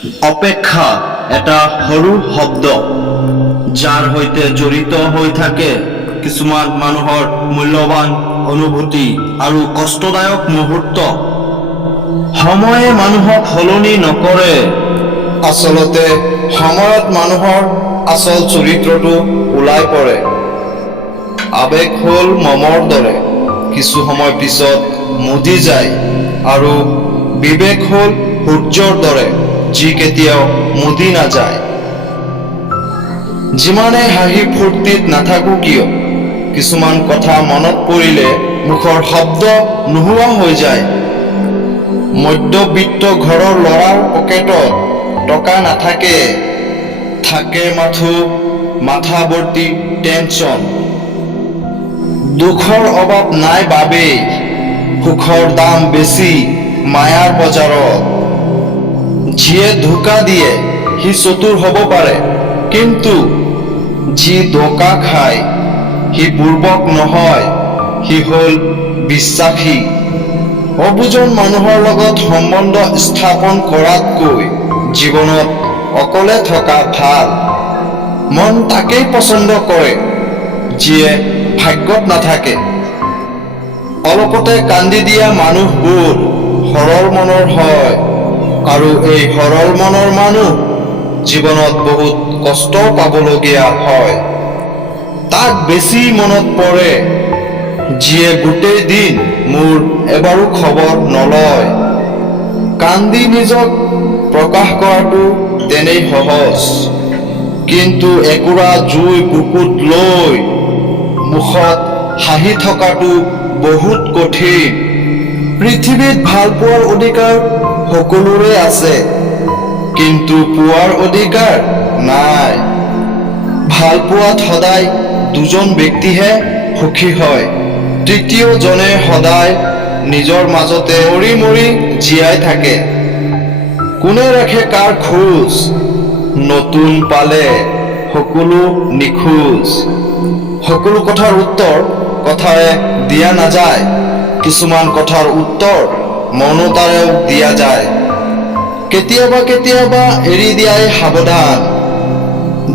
অপেক্ষা এটা সৰু শব্দ যাৰ সৈতে জড়িত হৈ থাকে কিছুমান মানুহৰ মূল্যৱান অনুভূতি আৰু কষ্টদায়ক মুহূৰ্ত। সময়ে মানুহক সলনি নকৰে। আচলতে সময়ত মানুহৰ আচল চৰিত্ৰটো ওলাই পৰে। আবেগ হ'ল মমৰ দৰে, কিছু সময় পিছত মুদি যায়, আৰু বিবেক হ'ল সূৰ্যৰ দৰে, যি কেতিয়াও মুদি নাযায়। যিমানে হাঁহি ফূৰ্তিত নাথাকো কিয়, কিছুমান কথা মনত পৰিলে মুখৰ শব্দ নোহোৱা হৈ যায়। মধ্যবিত্ত ঘৰৰ ল'ৰাৰ পকেটত টকা নাথাকে, থাকে মাথা ভৰ্তি টেনচন। দুখৰ অভাৱ নাই বাবেই সুখৰ দাম বেছি মায়াৰ বজাৰত। যিয়ে ধোকা দিয়ে সি চতুৰ হ'ব পাৰে, কিন্তু যি ধোকা খায় সি বুৰ্বক নহয়, সি হ'ল বিশ্বাসী। অবুজন মানুহৰ লগত সম্বন্ধ স্থাপন কৰাতকৈ জীৱনত অকলে থকা ভাল। মন তাকেই পচন্দ কৰে যিয়ে ভাগ্যত নাথাকে। অলপতে কান্দি দিয়া মানুহবোৰ সৰল মনৰ হয়, আৰু এই সৰল মনৰ মানুহ জীৱনত বহুত কষ্ট পাবলগীয়া হয়। তাক বেছি মনত পৰে যিয়ে গোটেই দিন মোৰ এবাৰো খবৰ নলয়। কান্দি নিজক প্ৰকাশ কৰাটো তেনেই সহজ, কিন্তু একুৰা জুই বুকুত লৈ মুখত হাঁহি থকাটো বহুত কঠিন। পৃথিৱীত ভাল পোৱাৰ অধিকাৰ সকলোৰে আছে, কিন্তু পোৱাৰ অধিকাৰ নাই। ভাল পোৱাত সদায় দুজন ব্যক্তিহে সুখী হয়, তৃতীয়জনে সদায় নিজৰ মাজতে মৰি মৰি জীয়াই থাকে। কোনে ৰাখে কাৰ খোজ, নতুন পালে সকলো নিখোজ। সকলো কথাৰ উত্তৰ কথাৰে দিয়া নাযায়, কিছুমান কথাৰ উত্তৰ মৌনতাৰেও দিয়া যায়। কেতিয়াবা কেতিয়াবা এৰি দিয়াই সাৱধান।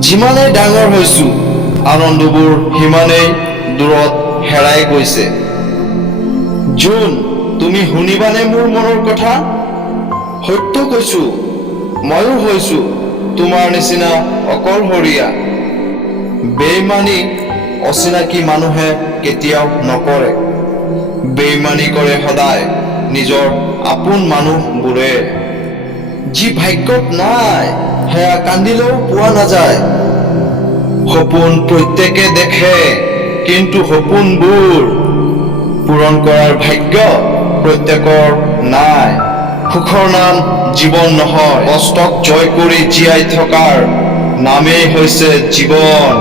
যিমানেই ডাঙৰ হৈছো, আনন্দবোৰ সিমানেই দূৰত হেৰাই গৈছে। জোন, তুমি শুনিবানে মোৰ মনৰ কথা? সত্য কৈছো, ময়ো হৈছো তোমাৰ নিচিনা অকলশৰীয়া। বেইমানি অচিনাকি মানুহে কেতিয়াও নকৰে, বেইমানি কৰে সদায় নিজৰ আপোন মানুহবোৰে। যি ভাগ্যত নাই সেয়া কান্দিলেও পোৱা নাযায়। সপোন প্ৰত্যেকে দেখে, কিন্তু সপোনবোৰ পূৰণ কৰাৰ ভাগ্য প্ৰত্যেকৰ নাই। সুখৰ নাম জীৱন নহয়, কষ্টক জয় কৰি জীয়াই থকাৰ নামেই হৈছে জীৱন।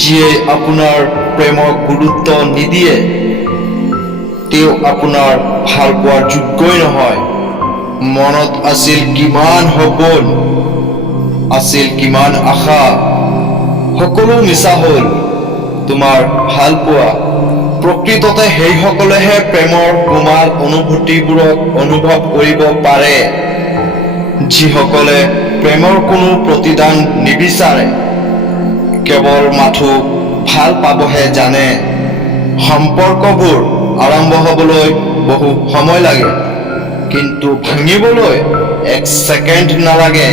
যিয়ে আপোনাৰ প্ৰেমক গুৰুত্ব নিদিয়ে, তেওঁ আপোনাৰ ভাল পোৱাৰ যোগ্যই নহয়। মনত আছিল কিমান সপোন, আছিল কিমান আশা, সকলো মিছা হ'ল তোমাৰ ভাল পোৱা। প্ৰকৃততে সেইসকলেহে প্ৰেমৰ কোমল অনুভূতিবোৰক অনুভৱ কৰিব পাৰে, যিসকলে প্ৰেমৰ কোনো প্ৰতিদান নিবিচাৰে, কেৱল মাথো ভাল পাবহে জানে। সম্পৰ্কবোৰ আৰম্ভ হ'বলৈ বহু সময় লাগে, কিন্তু ভাঙিবলৈ এক ছেকেণ্ড নালাগে।